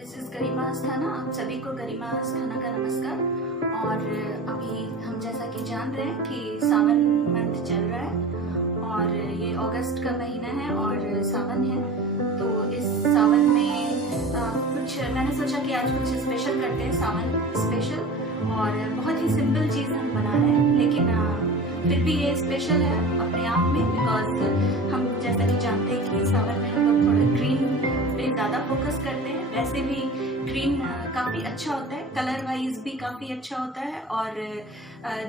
This is गरिमा अस्थाना। आप सभी को गरिमा अस्थाना का नमस्कार। और अभी हम जैसा कि जान रहे हैं कि सावन मंथ चल रहा है और ये अगस्त का महीना है और सावन है। तो इस सावन में कुछ मैंने सोचा कि आज कुछ स्पेशल करते हैं, सावन स्पेशल। और बहुत ही सिंपल चीज़ हम बना रहे हैं, लेकिन फिर भी ये स्पेशल है अपने आप में, बिकॉज हम जैसा कि जानते हैं कि सावन में हम लोग थोड़ा ग्रीन पे ज़्यादा फोकस करते हैं। वैसे भी ग्रीन काफ़ी अच्छा होता है, कलर वाइज भी काफ़ी अच्छा होता है। और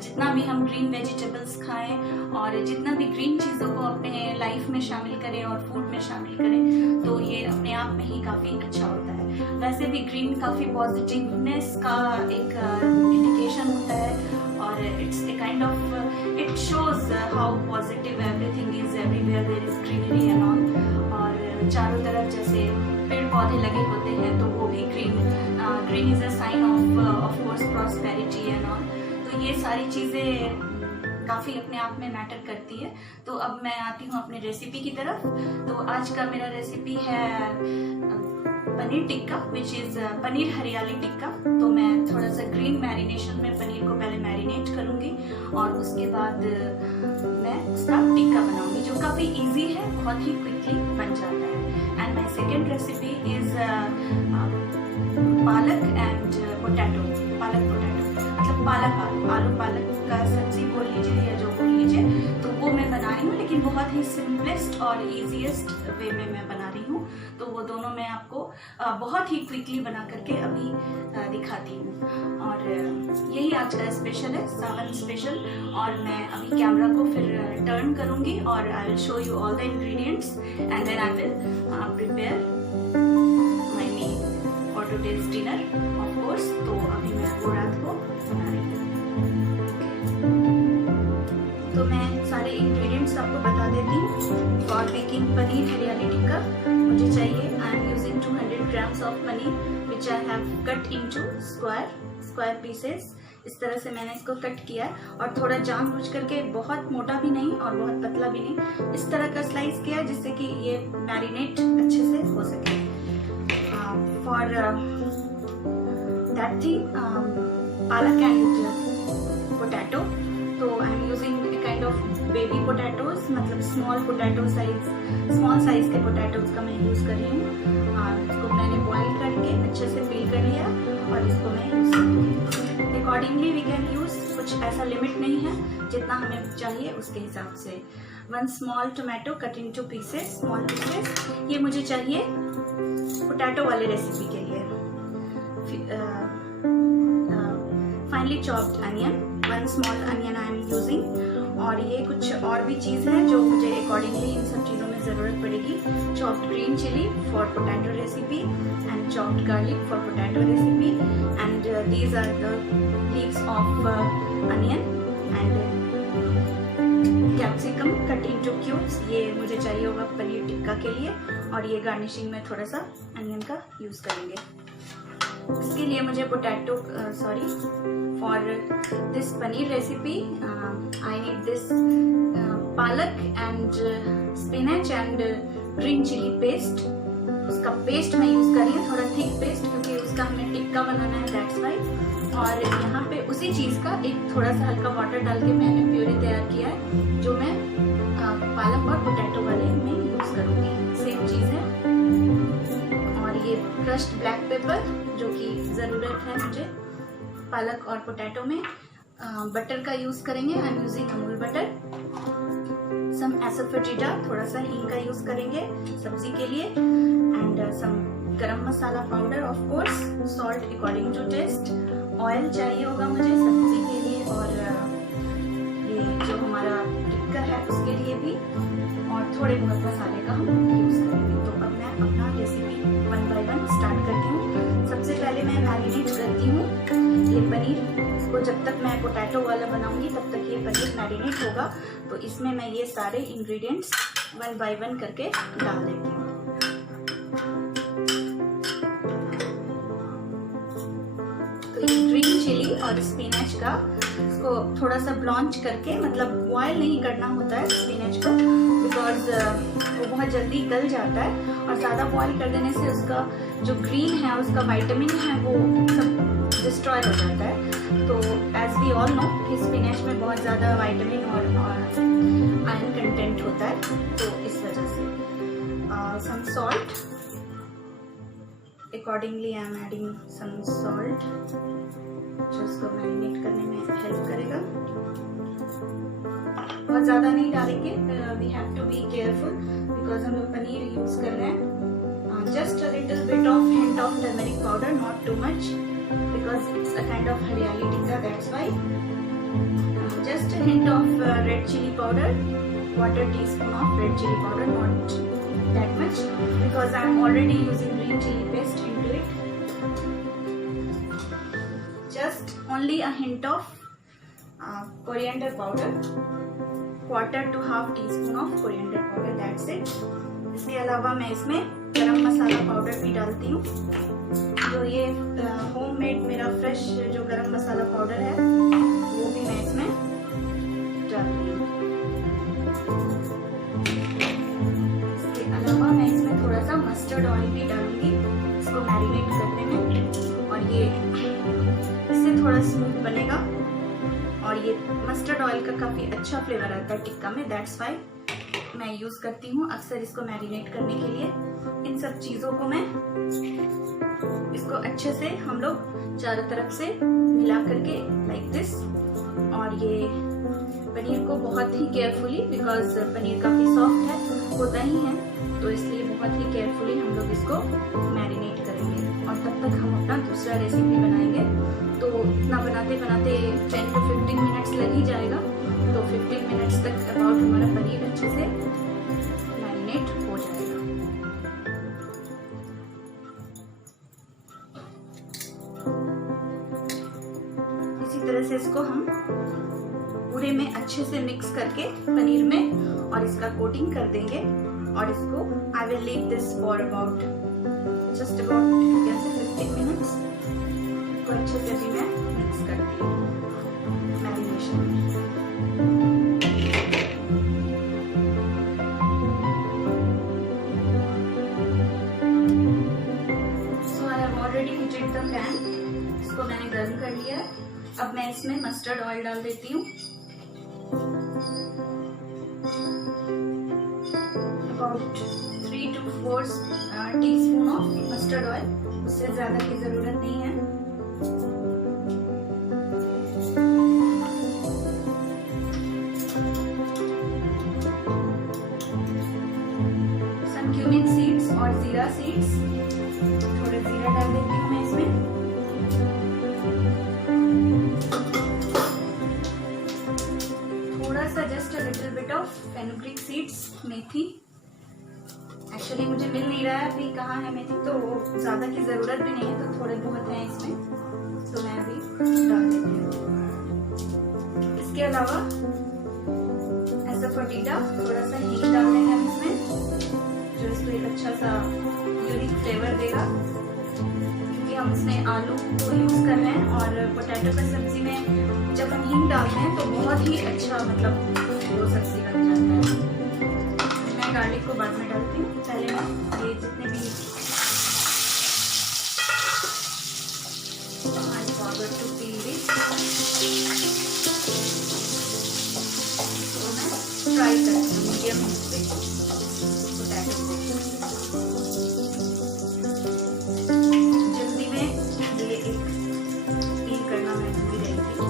जितना भी हम ग्रीन वेजिटेबल्स खाएं और जितना भी ग्रीन चीज़ों को अपने लाइफ में शामिल करें और फूड में शामिल करें, तो ये अपने आप में ही काफ़ी अच्छा होता है। वैसे भी ग्रीन काफ़ी पॉजिटिवनेस का एक इंडिकेशन होता है और it's a kind of it shows how positive everything is everywhere there is greenery and all. और चारों तरफ जैसे पेड़ पौधे लगे होते हैं तो वो भी green is a sign of course prosperity and all. तो ये सारी चीज़ें काफ़ी अपने आप में मैटर करती है। तो अब मैं आती हूँ अपने रेसिपी की तरफ। तो आज का मेरा रेसिपी है पनीर टिक्का, विच इज़ पनीर हरियाली टिक्का। तो मैं थोड़ा सा ग्रीन मैरिनेशन में पनीर को पहले मैरिनेट करूँगी और उसके बाद मैं उसका टिक्का बनाऊँगी, जो काफ़ी इजी है, बहुत ही क्विकली बन जाता है। And my second recipe is पालक एंड पोटैटो। पालक पोटैटो मतलब पालक आलू पालक का सब्जी बोल लीजिए या जो बोल लीजिए, तो वो मैं बना रही हूँ, लेकिन बहुत ही सिंपलेस्ट और ईजीएस्ट वे में मैं बना रही हूँ। तो वो दोनों मैं आपको बहुत ही क्विकली बना करके अभी दिखाती हूँ। और यही आज का स्पेशल है, सावन स्पेशल। और मैं अभी कैमरा को फिर टर्न करूँगी और I will show you all the ingredients and then I will prepare my meal for today's dinner of course. तो अभी मैं वो रात को बना रही हूँ। तो मैं सारे इंग्रेडिएंट्स आपको बता देती हूँ। फॉर मेकिंग पनीर हरियाली टिक्का मुझे चाहिए, आई am using 200 grams of paneer which I have cut into square pieces. इस तरह से मैंने इसको कट किया है और थोड़ा जानबूझ करके बहुत मोटा भी नहीं और बहुत पतला भी नहीं, इस तरह का स्लाइस किया है जिससे कि ये मैरिनेट अच्छे से हो सके। फॉर दैट थिंग पालक एंड पोटैटो, तो आई am using A kind of baby potatoes, मतलब स्मॉल साइज के पोटैटोज का मैं यूज़ कर रही हूँ। इसको मैंने बॉईल करके अच्छे से पील कर लिया और इसको मैं यूज़ करूँगी। अकॉर्डिंगली वी कैन यूज़, कुछ ऐसा लिमिट नहीं है, जितना हमें चाहिए उसके हिसाब से। 1 small tomato cut into pieces, small pieces. ये मुझे चाहिए पोटैटो वाले रेसिपी के लिए। Finally chopped onion, 1 small onion I am using. और ये कुछ और भी चीज़ है जो मुझे अकॉर्डिंगली इन सब चीज़ों में ज़रूरत पड़ेगी। Chopped green chilli for potato recipe and chopped garlic for potato recipe and these are the leaves of onion and capsicum cut into cubes. ये मुझे चाहिए होगा पनीर टिक्का के लिए। और ये गार्निशिंग में थोड़ा सा अनियन का यूज़ करेंगे। इसके लिए मुझे potato for this paneer recipe I need this palak and spinach and green chilli paste. उसका पेस्ट मैं यूज़ कर रही हूँ, थोड़ा थिक पेस्ट, क्योंकि उसका हमें टिक्का बनाना है, दैट्स वाई। और यहाँ पे उसी चीज़ का एक थोड़ा सा हल्का वाटर डाल के मैंने प्यूरी तैयार किया है, जो मैं पालक और पोटैटो वाले में यूज़ करूँगी। सेम चीज़ है। और ये क्रश्ड ब्लैक पेपर जो कि ज़रूरत है मुझे पालक और पोटैटो में। बटर का यूज़ करेंगे, I am using Amul butter. Some asafoetida, थोड़ा सा हींग का यूज़ करेंगे सब्जी के लिए। And some garam masala powder of course, salt according to taste. Oil चाहिए होगा मुझे सब्जी के लिए और ये जो हमारा टिक्का है उसके लिए भी। और थोड़े बहुत मसाले का हम यूज़ करेंगे। तो अब मैं अपना रेसिपी 1 बाय 1 स्टार्ट करती हूँ। सबसे पहले मैं मैरिनेट करती हूँ ये पनीर। इसको जब तक मैं पोटैटो वाला बनाऊंगी तब तक ये पनीर मैरिनेट होगा। तो इसमें मैं ये सारे इंग्रेडिएंट्स 1 बाय 1 करके डाल देती हूँ। तो ये ग्रीन चिली और स्पिनच का, इसको थोड़ा सा ब्लॉन्च करके, मतलब बॉयल नहीं करना होता है स्पिनच को, बिकॉज वो बहुत जल्दी गल जाता है। और ज़्यादा बॉईल कर देने से उसका जो ग्रीन है, उसका विटामिन है, वो सब डिस्ट्रॉय हो जाता है। तो एज वी ऑल नो कि स्पिनच में बहुत ज़्यादा विटामिन और आयरन कंटेंट होता है, तो इस वजह से some salt accordingly I am adding some salt जो इसको मैरिनेट करने में हेल्प करेगा। बहुत ज़्यादा नहीं डालेंगे, we have to be careful because हम लोग पनीर यूज़ कर रहे हैं। Just a little bit of hint of turmeric powder, not too much because it's a kind of haryali tikka, that's why. Just a hint of red chili powder, 1/4 teaspoon of red chili powder, not that much because I am already using green chili paste into it. Just only a hint of coriander powder, 1/4 to 1/2 teaspoon of coriander powder, that's it. इसके अलावा मैं इसमें गरम masala powder भी डालती हूँ। जो ये होममेड मेरा फ्रेश जो गरम मसाला पाउडर है वो भी मैं इसमें डाल रही हूँ। इसके अलावा मैं इसमें थोड़ा सा मस्टर्ड ऑयल भी डालूंगी इसको मैरिनेट करने में, और ये इससे थोड़ा स्मूथ बनेगा और ये मस्टर्ड ऑयल का काफ़ी अच्छा फ्लेवर आता है टिक्का में, दैट्स वाई मैं यूज़ करती हूँ अक्सर इसको मैरिनेट करने के लिए। इन सब चीज़ों को मैं इसको अच्छे से हम लोग चारों तरफ से मिला करके लाइक दिस, और ये पनीर को बहुत ही केयरफुली, बिकॉज पनीर काफ़ी सॉफ्ट है, होता ही है, तो इसलिए बहुत ही केयरफुली हम लोग इसको मैरिनेट करेंगे। और तब तक हम अपना दूसरा रेसिपी बनाएंगे, तो इतना बनाते बनाते 10 to 15 मिनट्स लग ही जाएगा। तो 15 मिनट्स तक अबाउट हमारा पनीर अच्छे से मैरिनेट हो जाएगा। इसी तरह से इसको हम पूरे में अच्छे से मिक्स करके पनीर में और इसका कोटिंग कर देंगे, और इसको I will leave this for about just about 15 minutes. इसको अच्छे से भी मैं मिक्स करती हूँ मैरिनेशन में। So I have already heated the pan, इसको मैंने गर्म कर लिया। अब मैं इसमें मस्टर्ड ऑयल डाल देती हूँ, about 3 to 4 teaspoon of mustard oil, उससे ज़्यादा की ज़रूरत नहीं है। सम क्यूमिन सीड्स और जीरा सीड्स, थोड़ा जीरा डाल देती हूँ मैं इसमें। थोड़ा सा just a little bit of fenugreek seeds, methi. Actually मुझे मिल नहीं रहा है अभी कहाँ है मेथी, तो ज़्यादा की ज़रूरत भी नहीं है, तो थोड़े बहुत हैं इसमें, तो मैं अभी डाल देती हूँ। इसके अलावा ऐसा फटीडा, थोड़ा सा हींग डाल देंगे हम इसमें, जो इसको एक अच्छा सा यूनिक फ्लेवर देगा, क्योंकि हम इसमें आलू को यूज़ कर रहे हैं। और पोटैटो की सब्जी में जब हम हींग डालते हैं तो बहुत ही अच्छा मतलब वो सब्जी बन जाता है। मैं गार्लिक को बाद में डालती हूँ, पहले मैं ये जितने भी फ्राई करती हूँ मीडियम हीट पे पोटैटो को। जल्दी में ये एक पील करना मैं भूल गई थी,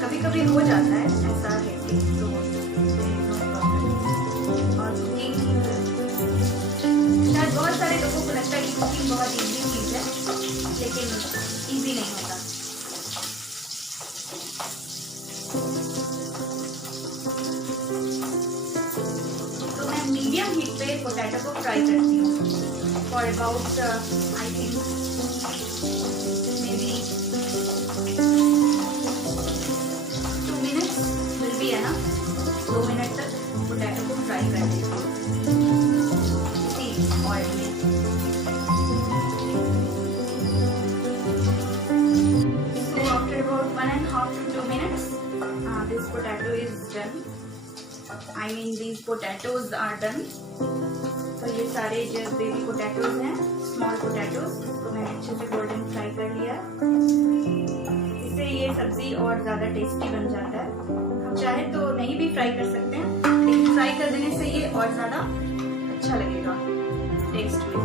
कभी कभी हो जाता है ऐसा है कि तो नो प्रॉब्लम। और कुकिंग शायद बहुत सारे लोगों को लगता है कि कुकिंग बहुत ईजी चीज़ है, लेकिन ईजी नहीं होता। मीडियम हीट पे पोटैटो को फ्राई करती हूँ for about I think may be 2 minutes will be है ना, 2 मिनट तक पोटैटो को फ्राई कर देती हूँ इसी ऑयल में। So after about 1.5 to 2 minutes, this potato is done. I mean these potatoes are done. तो ये सारे जो बेबी पोटैटोज हैं, स्मॉल पोटैटोज, तो मैंने अच्छे से गोल्डन फ्राई कर लिया। इससे ये सब्जी और ज़्यादा टेस्टी बन जाता है। हम चाहे तो नहीं भी फ्राई कर सकते हैं, लेकिन फ्राई कर देने से ये और ज़्यादा अच्छा लगेगा टेस्ट में।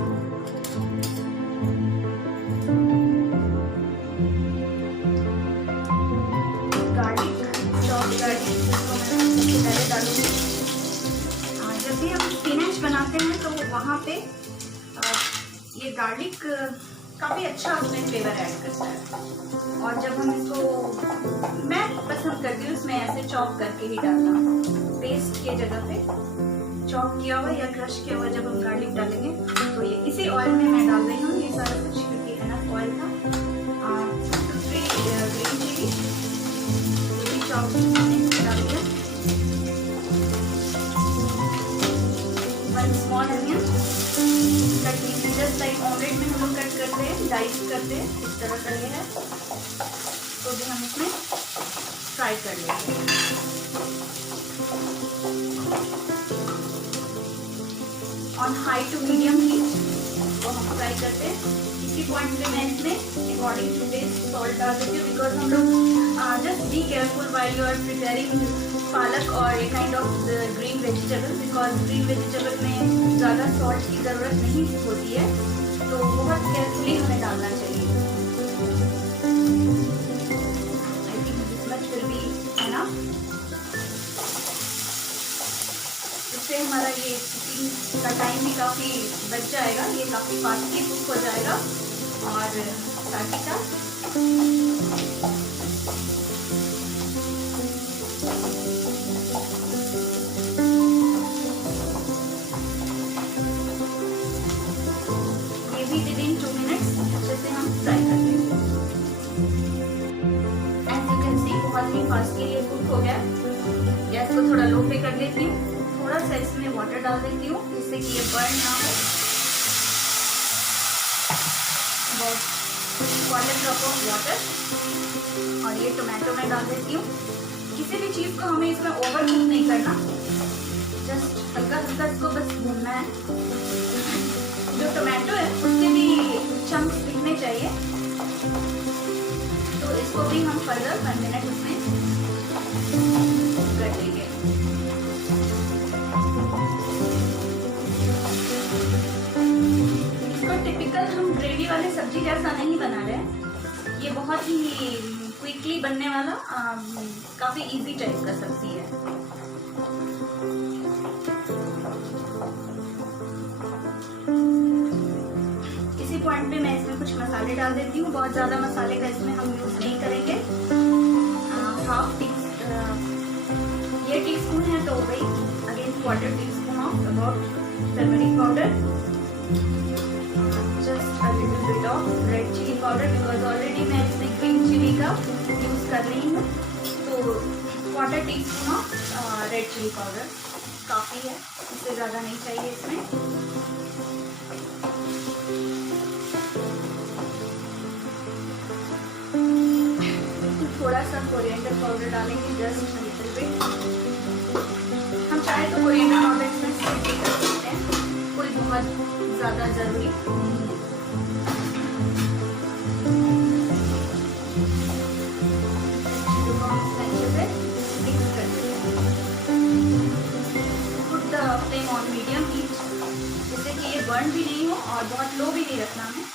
जब भी हम स्पिनच बनाते हैं तो वहाँ पे ये गार्लिक काफ़ी अच्छा उसमें फ्लेवर ऐड करता है। और जब हम इसको, मैं पसंद करती हूँ इसमें ऐसे चॉप करके ही डालना, पेस्ट के जगह पे चॉप किया हुआ या क्रश किया हुआ जब हम गार्लिक डालेंगे तो ये इसी ऑयल में मैं डाल रही हूँ ये सारा कुछ, क्योंकि इनफ ऑयल था। 2-3 ग्रीन चिली चॉप डाल दिया, 1 small onion cut, just like omelette में हम लोग कट करते हैं, डाइस करते हैं, इस तरह का ये है, तो भी हम इसमें फ्राई कर लेंगे। On high to medium heat वो हम फ्राई करते हैं। इसी पॉइंट पे मैं इसमें अकॉर्डिंग टू टेस्ट सॉल्ट डाल देती हूँ, बिकॉज हम लोग just be careful while you are preparing पालक और a kind of green vegetable, because green vegetable में ज़्यादा सॉल्ट की ज़रूरत नहीं होती है, तो बहुत केयरफुली हमें डालना चाहिए। I think this much will be enough. इससे हमारा ये कुकिंग का टाइम भी काफ़ी बच जाएगा, ये काफ़ी फास्टली कुक हो जाएगा। और साथ ही साथ ये भी विदिन 2 मिनट्स अच्छे से हम फ्राई कर लेंगे। एज यू कैन सी बहुत ही फास्टली ये कुक हो गया। गैस को थोड़ा लो पे कर देती हूँ, थोड़ा सा इसमें वाटर डाल देती हूँ जिससे कि ये बर्न ना हो। about 1 ड्रॉप ऑफ वाटर, और ये टोमेटो मैं डाल देती हूँ। किसी भी चीज़ को हमें इसमें ओवर कुक नहीं करना, जस्ट हल्का हल्का इसको बस भूनना है। जो टोमेटो है उसके भी चंक्स दिखने चाहिए, तो इसको भी हम फर्दर 1 मिनट उसमें कर देंगे। इसको टिपिकल हम ग्रेवी वाले सब्जी जैसा नहीं बना रहे हैं, ये बहुत ही क्विकली बनने वाला काफ़ी इजी टाइप का सब्जी है। इसी पॉइंट पे मैं इसमें कुछ मसाले डाल देती हूँ। बहुत ज़्यादा मसाले का इसमें हम यूज़ नहीं करेंगे। ये टीस्पून है तो भाई again 1/4 teaspoon of about turmeric powder, just a little bit of red chilli powder, because already मैं इसमें ग्रीन चिली का यूज़ कर रही हूँ, तो 1/4 teaspoon of red chilli powder काफ़ी है, इससे ज़्यादा नहीं चाहिए इसमें। थोड़ा सा कोरिएंडर पाउडर डालेंगे, जस्ट अ लिटिल बिट। हम चाहे तो कोरिएंडर पाउडर इसमें स्किप भी कर सकते हैं, कोई बहुत ज़्यादा ज़रूरी नहीं है। अच्छे से मिक्स कर देते हैं। Put the flame on medium heat, जिससे कि ये बर्न भी नहीं हो और बहुत लो भी नहीं रखना है।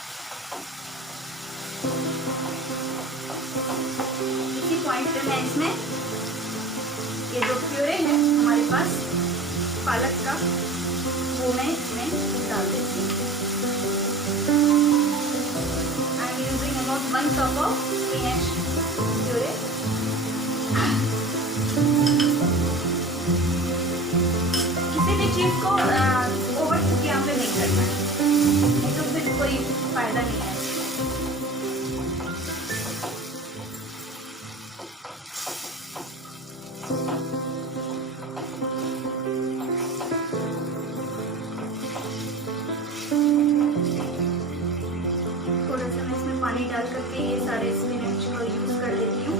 इसी पॉइंट पे मैं इसमें ये जो प्यूरे है हमारे पास पालक का, वो मैं इसमें डाल देती हूँ। आई am using about 1 cup of spinach puree. किसी भी चीज़ को ओवर कुक यहाँ पे नहीं करना है, नहीं तो फिर कोई फायदा नहीं है। पानी डाल करके ये सारे स्पिनच को यूज कर लेती हूँ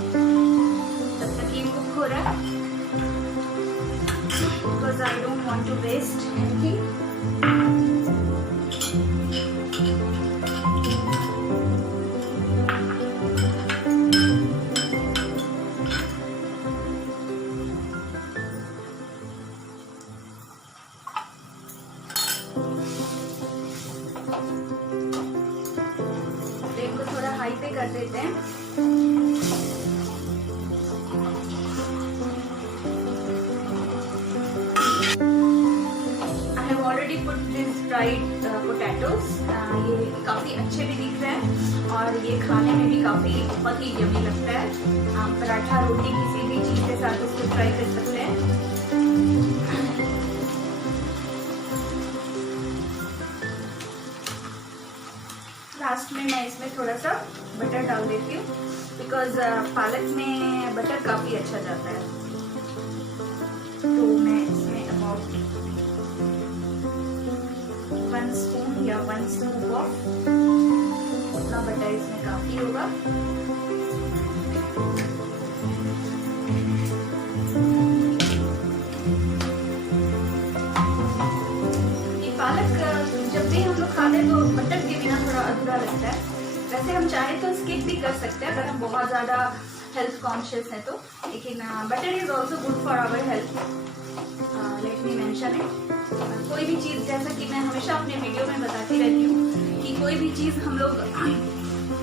तब तक ये कुक हो रहा है, because I don't want to waste anything. High पे कर देते हैं। I have already put this fried potatoes. ये काफ़ी अच्छे भी दिख रहे हैं और ये खाने में भी काफ़ी बहुत ही यम्मी लगता है। आप पराठा, रोटी, किसी भी चीज़ के साथ इसको ट्राई कर सकते हैं। लास्ट में मैं इसमें थोड़ा सा बटर डाल देती हूँ, बिकॉज पालक में बटर काफ़ी अच्छा जाता है। तो मैं इसमें अबाउट 1 स्पून या 1 स्कूप ऑफ उतना बटर इसमें काफ़ी होगा। पालक जब भी हम लोग खाते हैं तो बटर के बिना थोड़ा अधूरा लगता है। वैसे हम चाहे तो स्किप भी कर सकते हैं अगर हम बहुत ज़्यादा हेल्थ कॉन्शियस हैं तो, लेकिन butter is also good for our health. Let me mention it. कोई भी चीज़, जैसा कि मैं हमेशा अपने वीडियो में बताती रहती हूँ कि कोई भी चीज़ हम लोग,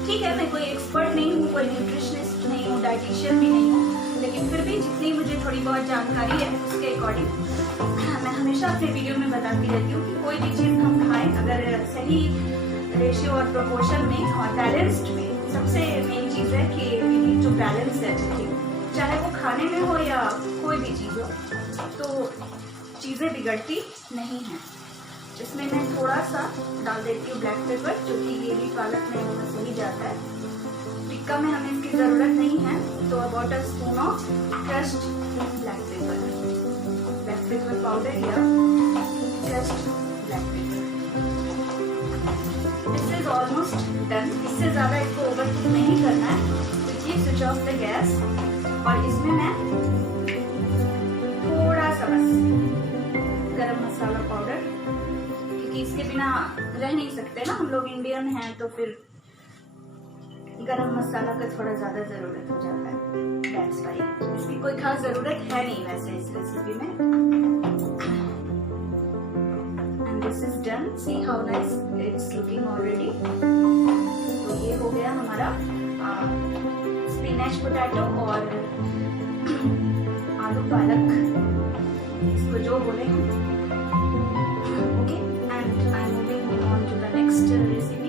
ठीक है मैं कोई एक्सपर्ट नहीं हूँ, कोई न्यूट्रिशनिस्ट नहीं हूँ, डाइटिशियन भी नहीं हूँ, लेकिन फिर भी जितनी मुझे थोड़ी बहुत जानकारी है उसके अकॉर्डिंग मैं हमेशा अपने वीडियो में बताती रहती हूँ कि कोई भी चीज़ हम खाएं अगर सही रेशियो और प्रोपोर्शन में और बैलेंस्ड में। सबसे मेन चीज़ है कि we need to balance everything, चाहे वो खाने में हो या कोई भी चीज़ हो, तो चीज़ें बिगड़ती नहीं हैं। इसमें मैं थोड़ा सा डाल देती हूँ ब्लैक पेपर, जो कि ये भी पालक में सही जाता है। टिक्का में हमें इसकी ज़रूरत नहीं है, तो about a spoon of crushed black pepper, black pepper powder या crushed black pepper. This is almost done. इससे ज़्यादा इसको ओवरकुक नहीं करना है, तो keep switch off the gas. और इसमें मैं थोड़ा सा बस गरम मसाला पाउडर, क्योंकि इसके बिना रह नहीं सकते ना, हम लोग इंडियन हैं तो फिर गरम मसाला का थोड़ा ज़्यादा ज़रूरत हो जाता है। दैट्स वाई इसकी कोई खास ज़रूरत है नहीं वैसे इस रेसिपी में। And this is done. See how nice it's looking already. तो ये हो गया हमारा स्पिनच पोटैटो और आलू पालक, इसको जो बोले। Okay, and I am moving on to the next recipe.